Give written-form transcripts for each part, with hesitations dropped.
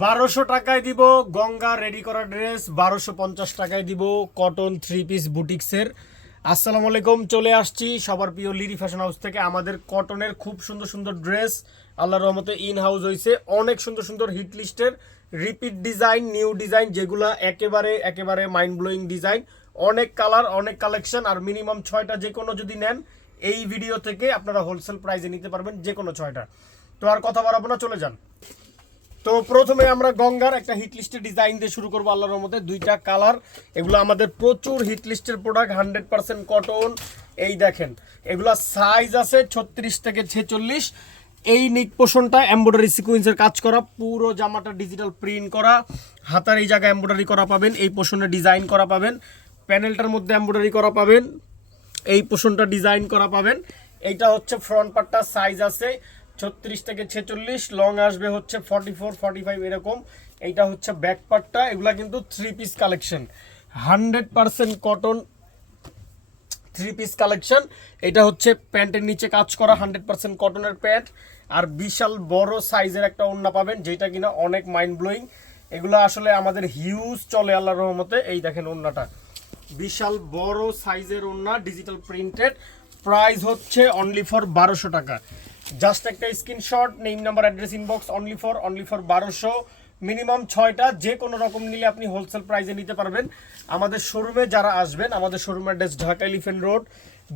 1200 টাকায় দিব গঙ্গা রেডি করা ড্রেস, 1250 টাকায় দিব কটন 3 পিস বুটিক্সের। আসসালামু আলাইকুম, চলে আসছি সবার প্রিয় লিডি ফ্যাশন হাউস থেকে। আমাদের কটনের খুব সুন্দর সুন্দর ড্রেস আল্লাহর রহমতে ইন হাউস হয়েছে। অনেক সুন্দর সুন্দর হিট লিস্টের রিপিট ডিজাইন, নিউ ডিজাইন, যেগুলো একেবারে একেবারে মাইন্ড ব্লোয়িং ডিজাইন। অনেক কালার, অনেক কালেকশন, আর মিনিমাম 6টা যে কোনো যদি নেন এই ভিডিও থেকে আপনারা হোলসেল প্রাইসে নিতে পারবেন, যে কোনো 6টা। তো আর কথা বাড়াবো না, চলে যান। তো প্রথমে আমরা গঙ্গার একটা হিট লিস্টের ডিজাইন দিয়ে শুরু করবো আল্লাহর রহমতে। 2টা কালার, এগুলো আমাদের প্রচুর হিট লিস্টের প্রোডাক্ট, 100% কটন। এই দেখেন, এগুলা সাইজ আছে 36 থেকে 46। এই নিক পোর্শনটা এমব্রয়ডারি সিকোয়েন্সের কাজ করা, পুরো জামাটা ডিজিটাল প্রিন্ট করা, হাতার এই জায়গায় এমব্রয়ডারি করা পাবেন, এই পোর্শনে ডিজাইন করা পাবেন, প্যানেলটার মধ্যে এমব্রয়ডারি করা পাবেন, এই পোর্শনটা ডিজাইন করা পাবেন। এইটা হচ্ছে ফ্রন্ট পার্টটা, সাইজ আছে 36 থেকে 46, লং আসবে হচ্ছে 44 45 এরকম। এইটা হচ্ছে ব্যাক পার্টটা। এগুলা কিন্তু 3 piece collection, 100% cotton 3 piece collection. এটা হচ্ছে প্যান্টের নিচে কাজ করা 100% কটনের প্যান্ট, আর বিশাল বড় সাইজের একটা ওড়না পাবেন, যেটা কিনা অনেক মাইন্ড ব্লোয়িং। এগুলো আসলে আমাদের হিউজ চলে আল্লাহর রহমতে। এই দেখেন ওড়নাটা, বিশাল বড় সাইজের ওড়না, ডিজিটাল প্রিন্টেড। প্রাইস হচ্ছে অনলি ফর 1200 টাকা। জাস্ট একটা screenshot, name number address inbox, only for 1200। Minimum 6টা, যে কোনো রকম নিলে আপনি হোলসেল প্রাইসে নিতে পারবেন। আমাদের শোরুমে যারা আসবেন, আমাদের শোরুমের address Dhaka elephant road,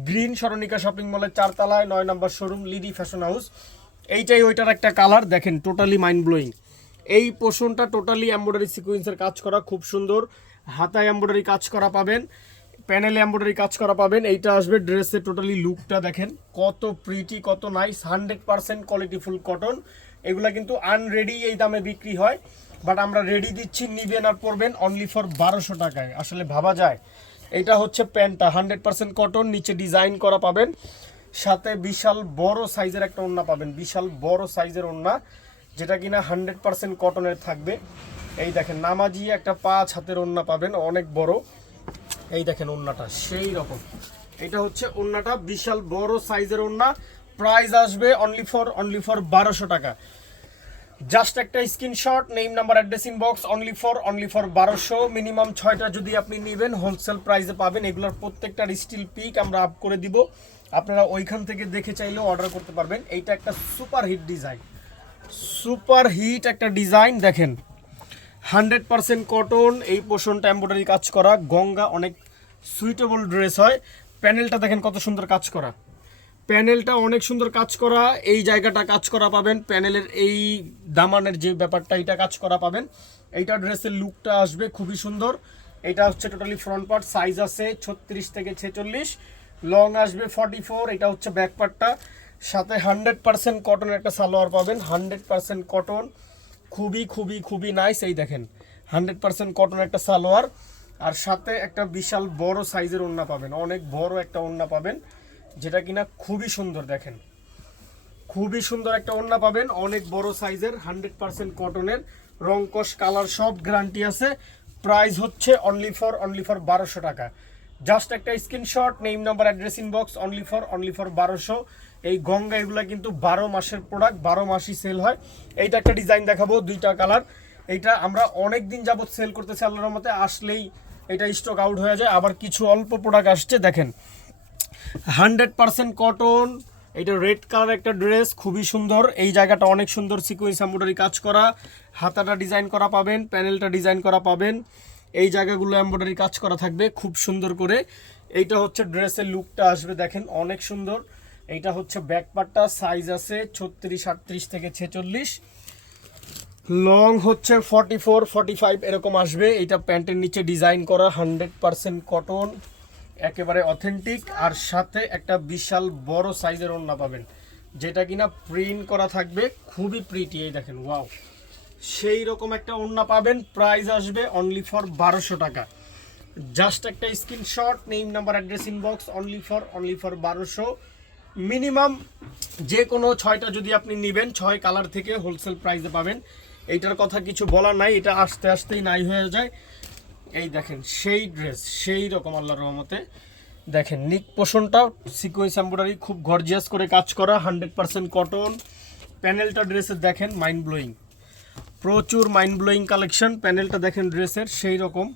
green সরণিকা শপিং মলের 4 তলায় 9 নম্বর শোরুম, লিডি ফ্যাশন হাউস। এইটাই ওইটার একটা কালার, দেখেন টোটালি মাইন্ড ব্লোয়িং। এই পোর্শনটা টোটালি এমব্রয়ডারি সিকোয়েন্সের কাজ করা, খুব সুন্দর। হাতায় এমব্রয়ডারি কাজ করা পাবেন, প্যানেলে এমব্রয়ডারি কাজ করা পাবেন। এইটা আসবে ড্রেসের টোটালি লুকটা দেখেন কত প্রিটি, কত নাইস। 100% কোয়ালিটিফুল কটন। এগুলা কিন্তু আনরেডি এই দামে বিক্রি হয়, বাট আমরা রেডি দিচ্ছি, নিবেন আর পরবেন অনলি ফর 1200 টাকায়। আসলে ভাবা যায়। এইটা হচ্ছে প্যান্টটা, 100% কটন, নিচে ডিজাইন করা পাবেন, সাথে বিশাল বড় সাইজের একটা ওড়না পাবেন, বিশাল বড় সাইজের ওড়না, যেটা কিনা 100% কটনের থাকবে। এই দেখেন নামাজি একটা 5 হাতের ওড়না পাবেন, অনেক বড়। এই দেখেন ওড়নাটা সেই রকম। এটা হচ্ছে ওড়নাটা, বিশাল বড় সাইজের ওড়না। প্রাইস আসবে অনলি ফর 1200 টাকা। জাস্ট একটা screenshot, name number address inbox, only for 1200। Minimum 6টা যদি আপনি নেবেন হোলসেল প্রাইসে পাবেন। এগুলোর প্রত্যেকটার স্টিল পিক আমরা আপ করে দিব, আপনারা ওইখান থেকে দেখে চাইলেও অর্ডার করতে পারবেন। এইটা একটা super hit design, super hit একটা ডিজাইন দেখেন, 100% কটন। এই পোর্শনটা এমব্রয়ডারি কাজ করা, গঙ্গা অনেক সুইটেবল ড্রেস হয়। প্যানেলটা দেখেন কত সুন্দর কাজ করা, প্যানেলটা অনেক সুন্দর কাজ করা। এই জায়গাটা কাজ করা পাবেন, প্যানেলের এই দামানের যে ব্যাপারটা, এটা কাজ করা পাবেন। এইটা ড্রেসের লুকটা আসবে খুবই সুন্দর। এটা হচ্ছে টোটালি ফ্রন্ট পার্ট, সাইজ আছে 36 থেকে 46, লং আসবে 44। এটা হচ্ছে ব্যাক পার্টটা, সাথে 100% কটনের একটা সালোয়ার পাবেন, 100% কটন, খুবই খুবই খুবই নাইস। এই দেখেন 100% কটন একটা সালোয়ার, আর সাথে একটা বিশাল বড় সাইজের ওড়না পাবেন, অনেক বড় একটা ওড়না পাবেন, যেটা কিনা খুবই সুন্দর। দেখেন খুবই সুন্দর একটা ওড়না পাবেন, অনেক বড় সাইজের, 100% কটনের, রংকশ কালার সব গ্যারান্টি আছে। প্রাইস হচ্ছে অনলি ফর 1200 টাকা। জাস্ট একটা screenshot, name number address inbox, only for 1200। এই গঙ্গা এগুলা কিন্তু 12 মাসের প্রোডাক্ট, 12 মাসই সেল হয়। এইটা একটা ডিজাইন দেখাবো, 2টা কালার। এইটা আমরা অনেক দিন যাবত সেল করতেছি আল্লাহর মতে, আসলেই এটা স্টক আউট হয়ে যায়, আবার কিছু অল্প প্রোডাক্ট আসছে। দেখেন 100% কটন, এটা রেড কালার একটা ড্রেস, খুবই সুন্দর। এই জায়গাটা অনেক সুন্দর সিকোয়েন্স এমব্রয়ডারি কাজ করা, হাতাটা ডিজাইন করা পাবেন, প্যানেলটা ডিজাইন করা পাবেন, এই জায়গাগুলো এমব্রয়ডারি কাজ করা থাকবে খুব সুন্দর করে। এইটা হচ্ছে ড্রেসের লুকটা আসবে, দেখেন অনেক সুন্দর। এইটা হচ্ছে ব্যাক পার্টটা, সাইজ আছে 36 38 থেকে 46, লং হচ্ছে 44 45 এরকম আসবে। এইটা প্যান্টের নিচে ডিজাইন করা, 100% কটন, একেবারে অথেন্টিক, আর সাথে একটা বিশাল বড় সাইজের ওড়না পাবেন, যেটা কিনা প্রিন্ট করা থাকবে, খুবই প্রিটি। এই দেখেন ওয়াও, সেই রকম একটা ওড়না পাবেন। প্রাইস আসবে অনলি ফর 1200 টাকা। জাস্ট একটা screenshot, name number address inbox, only for 1200। Minimum যে কোনো 6টা যদি আপনি নেবেন, 6 কালার থেকে হোলসেল প্রাইসে পাবেন। এইটার কথা কিছু বলার নাই, এটা আস্তে আস্তেই নাই হয়ে যায়। এই দেখেন সেই ড্রেস, সেই রকম আল্লাহর রহমতে। দেখেন নিক পোর্শনটা সিকোয়েন্স এমব্রয়ডারি, খুব গর্জিয়াস করে কাজ করা, 100% কটন। প্যানেলটা ড্রেসের দেখেন মাইন্ড ব্লোয়িং, প্রচুর মাইন্ড ব্লোয়িং কালেকশন। প্যানেলটা দেখেন ড্রেসের সেই রকম,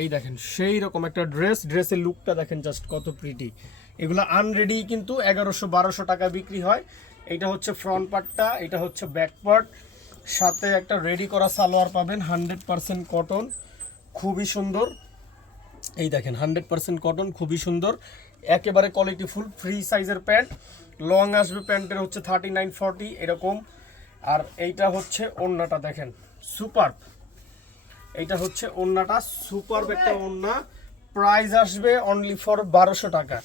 এই দেখেন সেই রকম একটা ড্রেসের লুকটা দেখেন জাস্ট কত প্রিটি। এগুলো আনরেডি কিন্তু 1100-1200 টাকা বিক্রি হয়। এটা হচ্ছে ফ্রন্ট পার্টটা, এটা হচ্ছে ব্যাক পার্ট, সাথে একটা রেডি করা সালোয়ার পাবেন 100% কটন, খুবই সুন্দর। এই দেখেন 100% কটন, খুবই সুন্দর, একেবারে কোয়ালিটিফুল। ফ্রি সাইজের প্যান্ট, লং আসবে প্যান্টের হচ্ছে 39-40 এরকম। আর এইটা হচ্ছে ওড়নাটা দেখেন সুপার, এইটা হচ্ছে ওড়নাটা সুপার একটা ওড়না। প্রাইস আসবে অনলি ফর 1200 টাকা।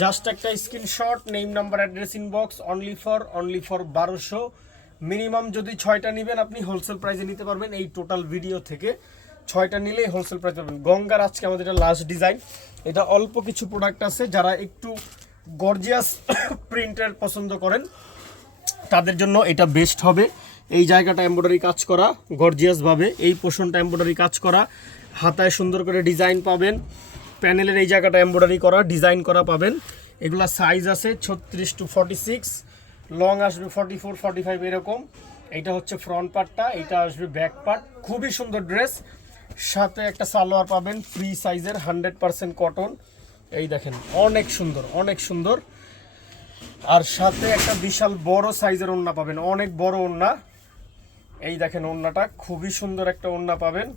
জাস্ট একটা screenshot, name number address inbox, only for 1200। Minimum যদি 6টা নেবেন আপনি হোলসেল প্রাইসে নিতে পারবেন। এই টোটাল ভিডিও থেকে 6টা নিলেই হোলসেল প্রাইস পাবেন। গঙ্গার আজকে আমাদের এটা লাস্ট ডিজাইন। এটা অল্প কিছু প্রোডাক্ট আছে, যারা একটু গর্জিয়াস প্রিন্টের পছন্দ করেন তাদের জন্য এটা বেস্ট হবে। এই জায়গাটা এমব্রয়ডারি কাজ করা গর্জিয়াসভাবে, এই পোর্শনটা এমব্রয়ডারি কাজ করা, হাতায় সুন্দর করে ডিজাইন পাবেন, প্যানেলের এই জায়গাটা এমব্রয়ডারি করা ডিজাইন করা পাবেন। এগুলা সাইজ আছে 36 to 46, লং আসবে 44-45 এরকম। এইটা হচ্ছে ফ্রন্ট পার্টটা, এইটা আসবে ব্যাক পার্ট, খুবই সুন্দর ড্রেস। সাথে একটা সালোয়ার পাবেন ফ্রি সাইজের 100% কটন, এই দেখেন অনেক সুন্দর অনেক সুন্দর। আর সাথে একটা বিশাল বড় সাইজের ওড়না পাবেন, অনেক বড় ওড়না। এই দেখেন ওড়নাটা খুবই সুন্দর একটা ওড়না পাবেন,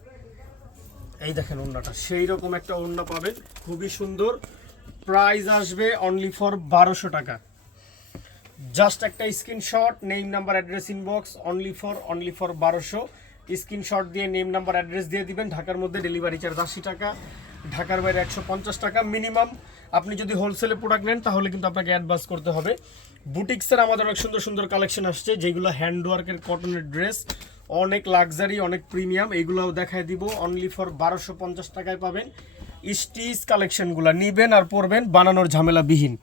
এই দেখেন ওড়নাটা সেই রকম একটা ওড়না পাবেন, খুবই সুন্দর। প্রাইস আসবে অনলি ফর 1200 টাকা। জাস্ট একটা screenshot, name number address inbox, only for 1200। Screenshot দিয়ে নেম নাম্বার অ্যাড্রেস দিয়ে দিবেন। ঢাকার মধ্যে ডেলিভারি চার্জ 80 টাকা, ঢাকার বাইরে 150 টাকা মিনিমাম। আপনি যদি হোলসেলে প্রোডাক্ট নেন তাহলে কিন্তু আপনাকে অ্যাডভান্স করতে হবে। বুটিক্সের আমাদের অনেক সুন্দর সুন্দর কালেকশন আসছে, যেগুলো হ্যান্ডওয়ার্কের কটনের ড্রেস, অনেক লাক্সারি অনেক প্রিমিয়াম। এইগুলোও দেখায় দিব, অনলি ফর 1250 টাকায় পাবেন। স্টিচ কালেকশনগুলো নিবেন আর পরবেন, বানানোর ঝামেলাবিহীন।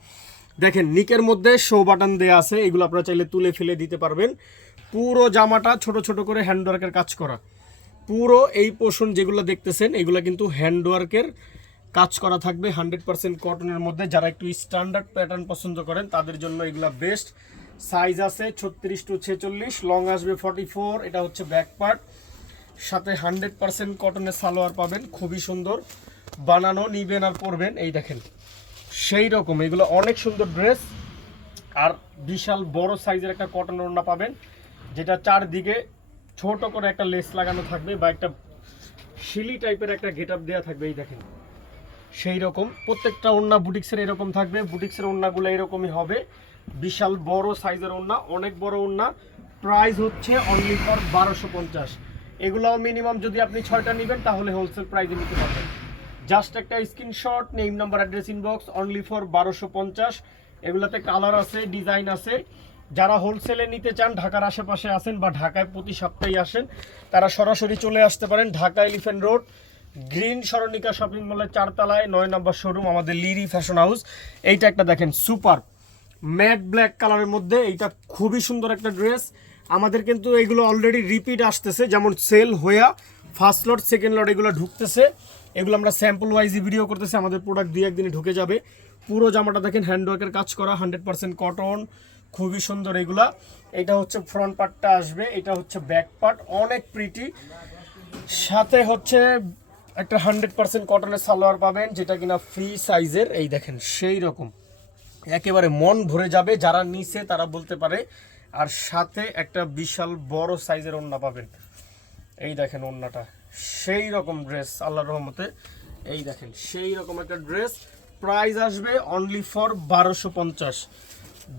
দেখেন নিকের মধ্যে শো বাটন দেয়া আছে, এগুলো আপনারা চাইলে তুলে ফেলে দিতে পারবেন। পুরো জামাটা ছোট ছোট করে হ্যান্ডওয়ার্কের কাজ করা, পুরো এই পোর্শন যেগুলো দেখতেছেন এগুলো কিন্তু হ্যান্ডওয়ার্কের কাজ করা থাকবে 100% কটনের মধ্যে। যারা একটু স্ট্যান্ডার্ড প্যাটার্ন পছন্দ করেন তাদের জন্য এগুলো বেস্ট। সাইজ আছে 36 to 46, লং আসবে 44। এটা হচ্ছে ব্যাক পার্ট, সাথে 100% কটনের সালোয়ার পাবেন, খুবই সুন্দর। বানানো নিবেন আর পরবেন, এই দেখেন সেই রকম। এগুলো অনেক সুন্দর ড্রেস। আর বিশাল বড় সাইজের একটা কটন ওড়না পাবেন, যেটা চারদিকে ছোট করে একটা লেস লাগানো থাকবে বা একটা শিলি টাইপের একটা গেটআপ দেওয়া থাকবে, এই দেখেন সেই রকম। প্রত্যেকটা ওড়না বুটিক্সের এরকম থাকবে, বুটিক্সের ওড়নাগুলো এরকমই হবে, বিশাল বড় সাইজের ওড়না, অনেক বড় ওড়না। প্রাইস হচ্ছে অনলি ফর 1250। এগুলাও মিনিমাম যদি আপনি 6টা নেবেন তাহলে হোলসেল প্রাইসে নিতে পারবেন। জাস্ট একটা screenshot, name number address inbox, only for 1250। এগুলাতে কালার আছে, ডিজাইন আছে। যারা হোলসেলে নিতে চান, ঢাকার আশেপাশে আসেন বা ঢাকায় প্রতি সপ্তাহে আসেন, তারা সরাসরি চলে আসতে পারেন। ঢাকা এলিফ্যান্ট রোড গ্রিন সরণিকা শপিং মলের 4 তলায় 9 নম্বর শোরুম আমাদের লিরি ফ্যাশন হাউস। এইটা একটা দেখেন সুপার ম্যাট ব্ল্যাক কালারের মধ্যে, এইটা খুবই সুন্দর একটা ড্রেস। আমাদের কিন্তু এগুলো অলরেডি রিপিট আসতেছে, যেমন সেল হইয়া ফার্স্ট লট সেকেন্ড লট এগুলো ঢুকতেছে। এগুলো আমরা স্যাম্পল ওয়াইজই ভিডিও করতেছি, আমাদের প্রোডাক্ট 2-1 দিনে ঢুকে যাবে। পুরো জামাটা দেখেন হ্যান্ডওয়ার্কের কাজ করা 100% কটন, খুবই সুন্দর এগুলা। এটা হচ্ছে ফ্রন্ট পার্টটা আসবে, এটা হচ্ছে ব্যাক পার্ট, অনেক প্রিটি। সাথে হচ্ছে একটা 100% কটনের সালোয়ার পাবেন, যেটা কিনা ফ্রি সাইজের, এই দেখেন সেই রকম একেবারে মন ভরে যাবে। যারা নিছে তারা বলতে পারে। আর সাথে একটা বিশাল বড় সাইজের ওড়না পাবেন, এই দেখেন ওড়নাটা সেই রকম ড্রেস আল্লাহর রহমতে, এই দেখেন সেই রকম একটা ড্রেস। প্রাইস আসবে অনলি ফর 1250।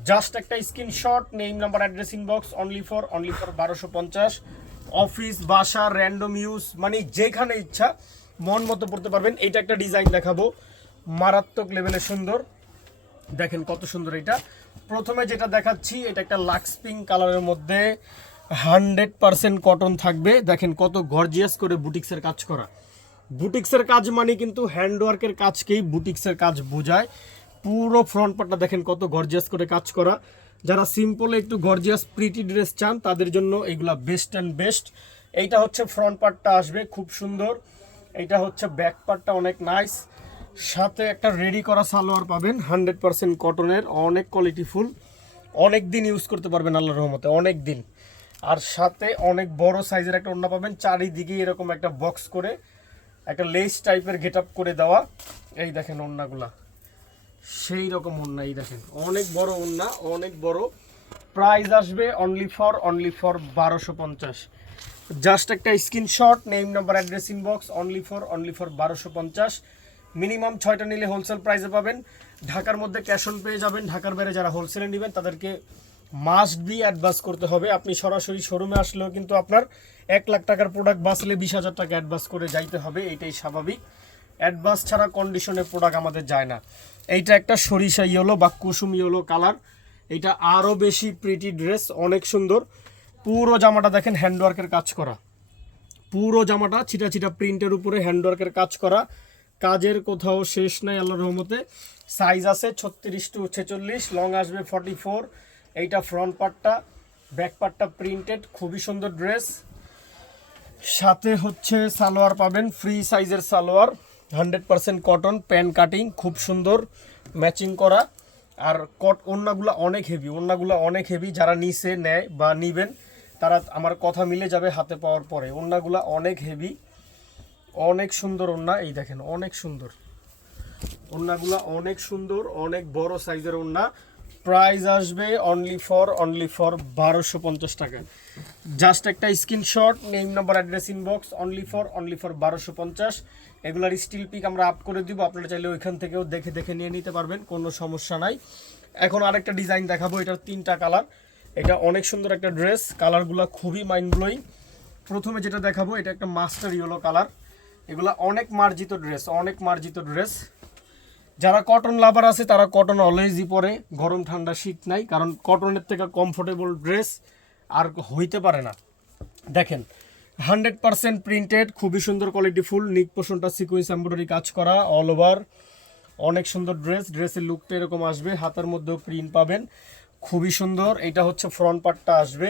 জাস্ট একটা screenshot, name number address inbox, only for 1250। Office বাসা র্যান্ডম ইউজ মানে যেখানে ইচ্ছা মন মতো পড়তে পারবেন। এটা একটা ডিজাইন দেখাবো, মারাত্মক লেভেলে সুন্দর, দেখেন কত সুন্দর। এটা প্রথমে যেটা দেখাচ্ছি, এটা একটা লাক্স পিঙ্ক কালারের মধ্যে 100% কটন থাকবে। দেখেন কত গর্জিয়াস করে বুটিক্সের কাজ করা। বুটিক্সের কাজ মানে কিন্তু হ্যান্ডওয়ার্কের কাজকেই বুটিক্সের কাজ বোঝায়। পুরো ফ্রন্ট পার্টটা দেখেন কত গর্জিয়াস করে কাজ করা। যারা সিম্পলে একটু গর্জিয়াস প্রিটি ড্রেস চান তাদের জন্য এইগুলা বেস্ট অ্যান্ড বেস্ট। এইটা হচ্ছে ফ্রন্ট পার্টটা আসবে খুব সুন্দর, এইটা হচ্ছে ব্যাক পার্টটা অনেক নাইস। সাথে একটা রেডি করা সালোয়ার পাবেন 100% কটনের, অনেক কোয়ালিটিফুল, অনেক দিন ইউজ করতে পারবেন আল্লাহর রহমতে, অনেক দিন। আর সাথে অনেক বড় সাইজের একটা ওড়না পাবেন, চারিদিকে এরকম একটা বক্স করে একটা লেস টাইপের গেট আপ করে দেওয়া। এই দেখেন ওড়নাগুলা, সেই রকম ওড়না, এই দেখেন অনেক বড় ওড়না, অনেক বড়। প্রাইস আসবে অনলি ফর 1250। জাস্ট একটা screenshot, name number address inbox, only for 1250। Minimum 6টা নিলে হোলসেল প্রাইসে পাবেন। ঢাকার মধ্যে ক্যাশ অন পেয়ে যাবেন। ঢাকার বাইরে যারা হোলসেলে নেবেন তাদেরকে মাস্ট বি অ্যাডভান্স করতে হবে। আপনি সরাসরি শোরুমে আসলেও কিন্তু আপনার 1 লাখ টাকার প্রোডাক্ট বাঁচলে 20,000 টাকা অ্যাডভান্স করে যাইতে হবে, এইটাই স্বাভাবিক। অ্যাডভান্স ছাড়া কন্ডিশনে প্রোডাক্ট আমাদের যায় না। এইটা একটা সরিষা ইয়েলো বা কুসুম ইয়েলো কালার, এটা আরও বেশি প্রিটি ড্রেস, অনেক সুন্দর। পুরো জামাটা দেখেন হ্যান্ডওয়ার্কের কাজ করা, পুরো জামাটা ছিটা ছিটা প্রিন্টের উপরে হ্যান্ডওয়ার্কের কাজ করা, কাজের কোথাও শেষ নাই আল্লাহর রহমতে। সাইজ আছে 36 টু 46, লং আসবে 44। এইটা ফ্রন্ট পার্টটা, ব্যাক পার্টটা প্রিন্টেড, খুবই সুন্দর ড্রেস। সাথে হচ্ছে সালোয়ার পাবেন, ফ্রি সাইজের সালোয়ার, 100% কটন, প্যান কাটিং, খুব সুন্দর ম্যাচিং করা। আর ওড়নাগুলো অনেক হেভি, ওড়নাগুলো অনেক হেভি। যারা নিচে নেয় বা নিবেন তারা আমার কথা মিলে যাবে হাতে পাওয়ার পরে। ওড়নাগুলো অনেক হেভি, অনেক সুন্দর ওড়না, এই দেখেন অনেক সুন্দর ওড়নাগুলো, অনেক সুন্দর, অনেক বড় সাইজের ওড়না। প্রাইস আসবে অনলি ফর 1250 টাকা। জাস্ট একটা screenshot, name number address inbox, only for 1250। এগুলার স্টিল পিক আমরা আপ করে দিব, আপনারা চাইলে ওইখান থেকেও দেখে দেখে নিয়ে নিতে পারবেন, কোনো সমস্যা নাই। এখন আরেকটা ডিজাইন দেখাবো, এটার 3টা কালার। এটা অনেক সুন্দর একটা ড্রেস, কালারগুলো খুবই মাইন্ড ব্লোয়িং। প্রথমে যেটা দেখাবো এটা একটা মাস্টার ইয়েলো কালার। এগুলা অনেক মার্জিত ড্রেস, অনেক মার্জিত ড্রেস। যারা কটন লাভার আছে তারা কটন অলওয়েজই পরে, গরম ঠান্ডা শীত নাই, কারণ কটনের থেকে কমফোর্টেবল ড্রেস আর হইতে পারে না। দেখেন 100% প্রিন্টেড, খুবই সুন্দর কোয়ালিটি ফুল, নিক পোর্শনটা সিকোয়েন্স এমব্রয়ডারি কাজ করা অল ওভার, অনেক সুন্দর ড্রেস। ড্রেসের লুকটা এরকম আসবে, হাতার মধ্যেও প্রিন্ট পাবেন, খুবই সুন্দর। এটা হচ্ছে ফ্রন্ট পার্টটা আসবে,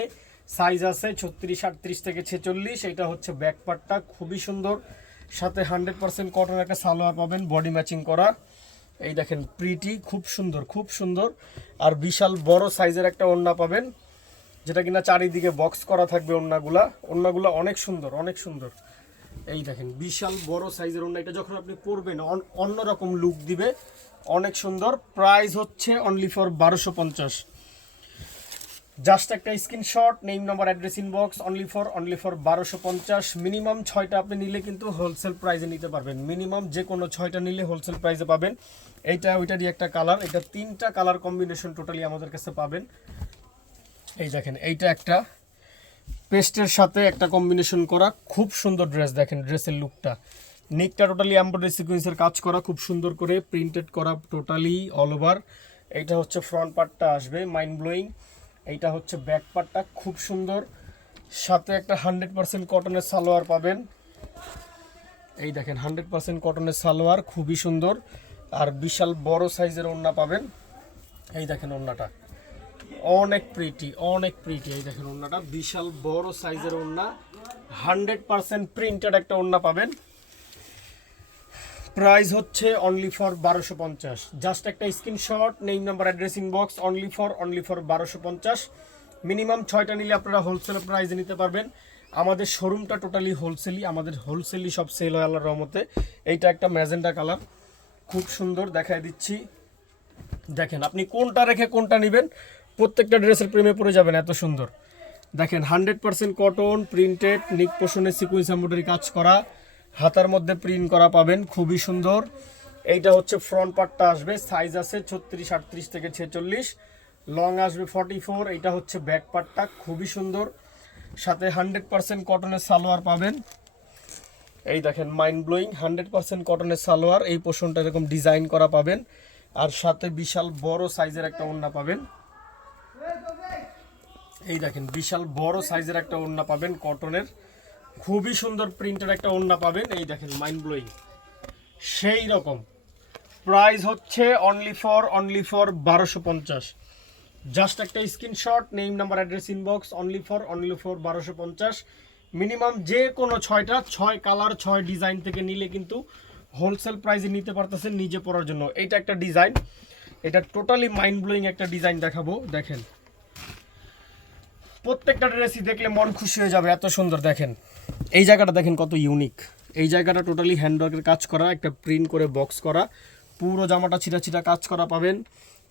সাইজ আছে 36, 38 থেকে 46। এটা হচ্ছে ব্যাক পার্টটা, খুবই সুন্দর। সাথে 100% কটন একটা সালোয়ার পাবেন, বডি ম্যাচিং করা। এই দেখেন প্রিটি, খুব সুন্দর, খুব সুন্দর। আর বিশাল বড় সাইজের একটা ওড়না পাবেন, যেটা কিনা চারিদিকে বক্স করা থাকবে। ওড়নাগুলা অনেক সুন্দর, অনেক সুন্দর। এই দেখেন বিশাল বড় সাইজের ওড়না, এটা যখন আপনি পরবেন অন্যরকম লুক দিবে, অনেক সুন্দর। প্রাইস হচ্ছে অনলি ফর 1250। জাস্ট একটা screenshot, name number address inbox, only for 1250। Minimum 6টা আপনি নিলে কিন্তু হোলসেল প্রাইসে নিতে পারবেন। মিনিমাম যে কোনো 6টা নিলে হোলসেল প্রাইসে পাবেন। এইটা ওইটারই একটা কালার, এটা 3টা কালার কম্বিনেশন টোটালি আমাদের কাছে পাবেন। এই দেখেন এইটা একটা পেস্টের সাথে একটা কম্বিনেশন করা, খুব সুন্দর ড্রেস। দেখেন ড্রেসের লুকটা, নিকটা টোটালি এমব্রয়ডারি সিকোয়েন্সের কাজ করা, খুব সুন্দর করে প্রিন্টেড করা টোটালি অল ওভার। এইটা হচ্ছে ফ্রন্ট পার্টটা আসবে মাইন্ড ব্লোয়িং। এইটা হচ্ছে ব্যাক পার্টটা, খুব সুন্দর। সাথে একটা 100% কটনের সালোয়ার পাবেন। এই দেখেন 100% কটনের সালোয়ার, খুবই সুন্দর। আর বিশাল বড় সাইজের ওড়না পাবেন। এই দেখেন ওড়নাটা অনেক প্রিটি, অনেক প্রিটি। এই দেখেন ওড়নাটা বিশাল বড় সাইজের ওড়না, 100% প্রিন্টেড একটা ওড়না পাবেন। প্রাইস হচ্ছে অনলি ফর 1250। জাস্ট একটা screenshot, name number address inbox, only for 1250। Minimum 6টা নিলে আপনারা হোলসেল প্রাইসে নিতে পারবেন। আমাদের শোরুমটা টোটালি হোলসেলই, আমাদের হোলসেলই সব সেল হয় আল্লাহর রহমতে। এইটা একটা ম্যাজেন্ডা কালার, খুব সুন্দর, দেখাই দিচ্ছি। দেখেন আপনি কোনটা রেখে কোনটা নেবেন, প্রত্যেকটা ড্রেসের প্রেমে পড়ে যাবেন, এত সুন্দর। দেখেন 100% কটন, প্রিন্টেড, নিক পোর্শনের সিকোয়েন্স এমব্রয়ডারি কাজ করা, হাতার মধ্যে প্রিন্ট করা পাবেন, খুবই সুন্দর। এইটা হচ্ছে ফ্রন্ট পার্টটা আসবে, সাইজ আছে 36, 38 থেকে 46, লং আসবে 44। এইটা হচ্ছে ব্যাক পার্টটা, খুবই সুন্দর। সাথে 100% কটনের সালোয়ার পাবেন। এই দেখেন মাইন্ড ব্লোয়িং, 100% কটনের সালোয়ার, এই পোর্শনটা এরকম ডিজাইন করা পাবেন। আর সাথে বিশাল বড় সাইজের একটা ওড়না পাবেন। এই দেখেন বিশাল বড় সাইজের একটা ওড়না পাবেন কটনের, খুবই সুন্দর প্রিন্টের একটা ওড়না পাবেন। এই দেখেন মাইন্ড ব্লোয়িং, সেই রকম। প্রাইস হচ্ছে অনলি ফর 1250। জাস্ট একটা screenshot, name number address inbox, only for 1250। Minimum যে কোনো 6টা, 6 কালার 6 ডিজাইন থেকে নিলে কিন্তু হোলসেল প্রাইসে নিতে পারতেছেন নিজে পরার জন্য। এইটা একটা ডিজাইন, এটা টোটালি মাইন্ড ব্লোয়িং একটা ডিজাইন দেখাবো। দেখেন প্রত্যেকটা ড্রেসই দেখলে মন খুশি হয়ে যাবে, এত সুন্দর। দেখেন এই জায়গাটা দেখেন কত ইউনিক। এই জায়গাটা টোটালি হ্যান্ডওয়ার্কের কাজ করা, একটা প্রিন্ট করে বক্স করা, পুরো জামাটা ছিটা ছিটা কাজ করা পাবেন,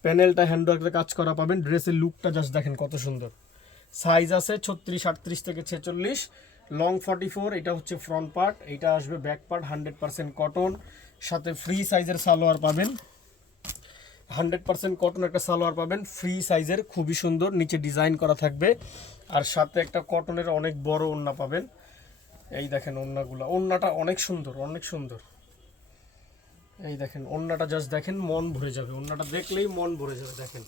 প্যানেলটা হ্যান্ডওয়ার্কের কাজ করা পাবেন। ড্রেসের লুকটা জাস্ট দেখেন কত সুন্দর। সাইজ আছে 36, 38 থেকে 46, লং 44। এটা হচ্ছে ফ্রন্ট পার্ট, এটা আসবে ব্যাক পার্ট, 100% কটন, সাথে ফ্রি সাইজের সালোয়ার পাবেন। 100% কটন একটা সালোয়ার পাবেন, ফ্রি সাইজের, খুবই সুন্দর, নিচে ডিজাইন করা থাকবে। আর সাথে একটা কটনের অনেক বড় ওড়না পাবেন। এই দেখেন ওড়নাগুলো, ওড়নাটা অনেক সুন্দর, অনেক সুন্দর। এই দেখেন ওড়নাটা জাস্ট দেখেন, মন ভরে যাবে, ওড়নাটা দেখলেই মন ভরে যাবে। দেখেন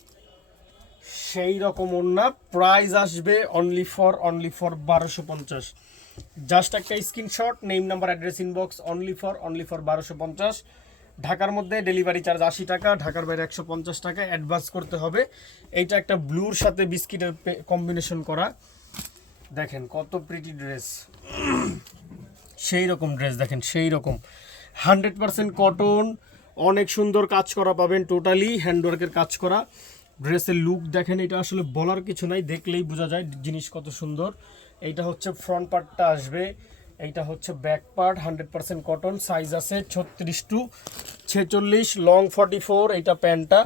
সেই রকম ওড়না। প্রাইস আসবে অনলি ফর 1250। জাস্ট একটা screenshot, name number address inbox, only for 1250। ঢাকার মধ্যে ডেলিভারি চার্জ 80 টাকা, ঢাকার বাইরে 150 টাকা অ্যাডভান্স করতে হবে। এইটা একটা ব্লুর সাথে বিস্কিটের কম্বিনেশন করা, দেখেন কত প্রিটি ড্রেস, সেই রকম ড্রেস দেখেন, সেই রকম 100% কটন, অনেক সুন্দর কাজ করা পাবেন, টোটালি হ্যান্ডওয়ার্কের কাজ করা। ড্রেসের লুক দেখেন, এটা আসলে বলার কিছু নাই, দেখলেই বোঝা যায় জিনিস কত সুন্দর। এইটা হচ্ছে ফ্রন্ট পার্টটা আসবে, এইটা হচ্ছে ব্যাক পার্ট, 100% কটন, সাইজ আছে 36 টু 46, লং 44। এইটা প্যান্টটা,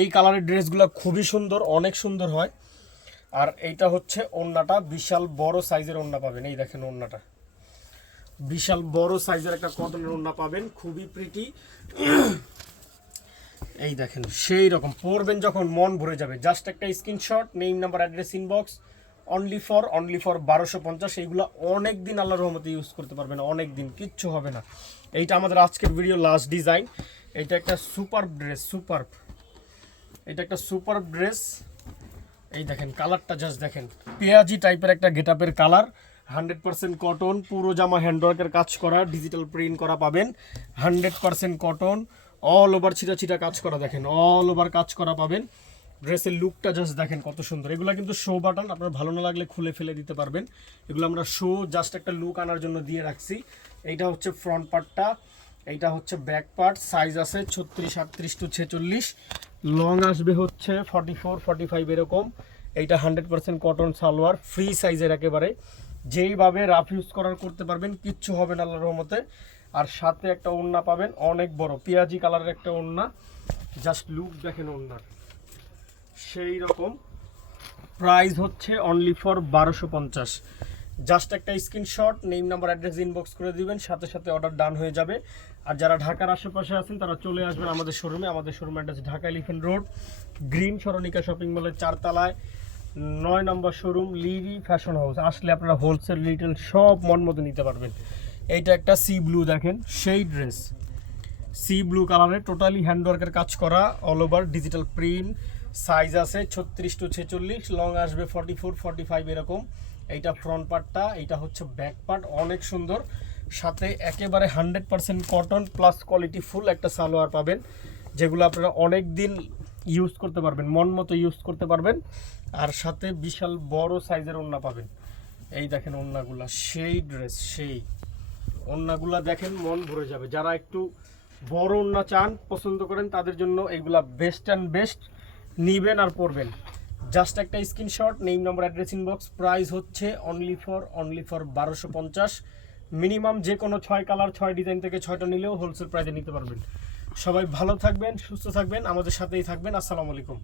এই কালারের ড্রেসগুলো খুবই সুন্দর, অনেক সুন্দর হয়। আর এইটা হচ্ছে ওড়নাটা, বিশাল বড় সাইজের ওড়না পাবেন। এই দেখেন ওড়নাটা বিশাল বড় সাইজের একটা কটনের ওড়না পাবেন, খুবই প্রিটি। এই দেখেন সেই রকম পরবেন যখন মন ভরে যাবে। জাস্ট একটা screenshot, name number address inbox, only for 1250। এইগুলো অনেক দিন আল্লাহর রহমতে ইউজ করতে পারবেন, অনেক দিন, কিচ্ছু হবে না। এইটা আমাদের আজকের ভিডিও লাস্ট ডিজাইন। এইটা একটা সুপার ড্রেস, সুপার, এটা একটা সুপার ড্রেস। এই দেখেন কালারটা জাস্ট দেখেন, পেঁয়াজি টাইপের একটা গেটআপের কালার, 100% কটন, পুরো জামা হ্যান্ডওয়ার্কের কাজ করা, ডিজিটাল প্রিন্ট করা পাবেন, 100% কটন, অল ওভার ছিটা ছিটা কাজ করা, দেখেন অল ওভার কাজ করা পাবেন। ড্রেসের লুকটা জাস্ট দেখেন কত সুন্দর। এগুলো কিন্তু শো বাটন, আপনার ভালো না লাগলে খুলে ফেলে দিতে পারবেন। এগুলো আমরা শো জাস্ট একটা লুক আনার জন্য দিয়ে রাখছি। এইটা হচ্ছে ফ্রন্ট পার্টটা, এইটা হচ্ছে ব্যাক পার্ট, সাইজ আছে 36, 38 টু 46, লং আসবে হচ্ছে 44, 45 এরকম। এইটা 100% কটন সালোয়ার, ফ্রি সাইজের একেবারে, যেইভাবে রাফ ইউজ করার করতে পারবেন, কিচ্ছু হবে না আল্লাহর রহমতে। আর সাথে একটা ওড়না পাবেন অনেক বড়, পেঁয়াজি কালারের একটা ওড়না, জাস্ট লুক দেখেন ওড়নার, সেই রকম। প্রাইস হচ্ছে অনলি ফর 1250। জাস্ট একটা screenshot, name number address inbox করে দিবেন, সাথে সাথে অর্ডার ডান হয়ে যাবে। আর যারা ঢাকার আশেপাশে আছেন তারা চলে আসবেন আমাদের শোরুমে। আমাদের showroom address Dhaka elephant road, green সরণিকা শপিং মলের 4 তলায়, 9 নম্বর শোরুম, লিরি ফ্যাশন হাউস। আসলে আপনারা হোলসেল রিটেল সব মন মতো নিতে পারবেন। এইটা একটা সি ব্লু, দেখেন সেই ড্রেস, সি ব্লু কালারে, টোটালি হ্যান্ডওয়ার্কের কাজ করা, all over digital print, size আছে 36 টু 46, লং আসবে 44, 45 এরকম। এইটা ফ্রন্ট পার্টটা, এইটা হচ্ছে ব্যাক পার্ট, অনেক সুন্দর। সাথে একেবারে 100% কটন প্লাস কোয়ালিটি ফুল একটা সালোয়ার পাবেন, যেগুলো আপনারা অনেক দিন ইউজ করতে পারবেন, মন মতো ইউজ করতে পারবেন। আর সাথে বিশাল বড় সাইজের ওড়না পাবেন। এই দেখেন ওড়নাগুলা, সেই ড্রেস, সেই ওড়নাগুলা দেখেন মন ভরে যাবে। যারা একটু বড় ওড়না চান, পছন্দ করেন, তাদের জন্য এইগুলা বেস্ট অ্যান্ড বেস্ট, নিবেন আর পরবেন। জাস্ট একটা screenshot, name number address inbox. Price হচ্ছে অনলি ফর 1250। মিনিমাম যে কোনো 6 কালার 6 ডিজাইন থেকে 6টা নিলেও হোলসেল প্রাইসে নিতে পারবেন। সবাই ভালো থাকবেন, সুস্থ থাকবেন, আমাদের সাথেই থাকবেন। আসসালামু আলাইকুম।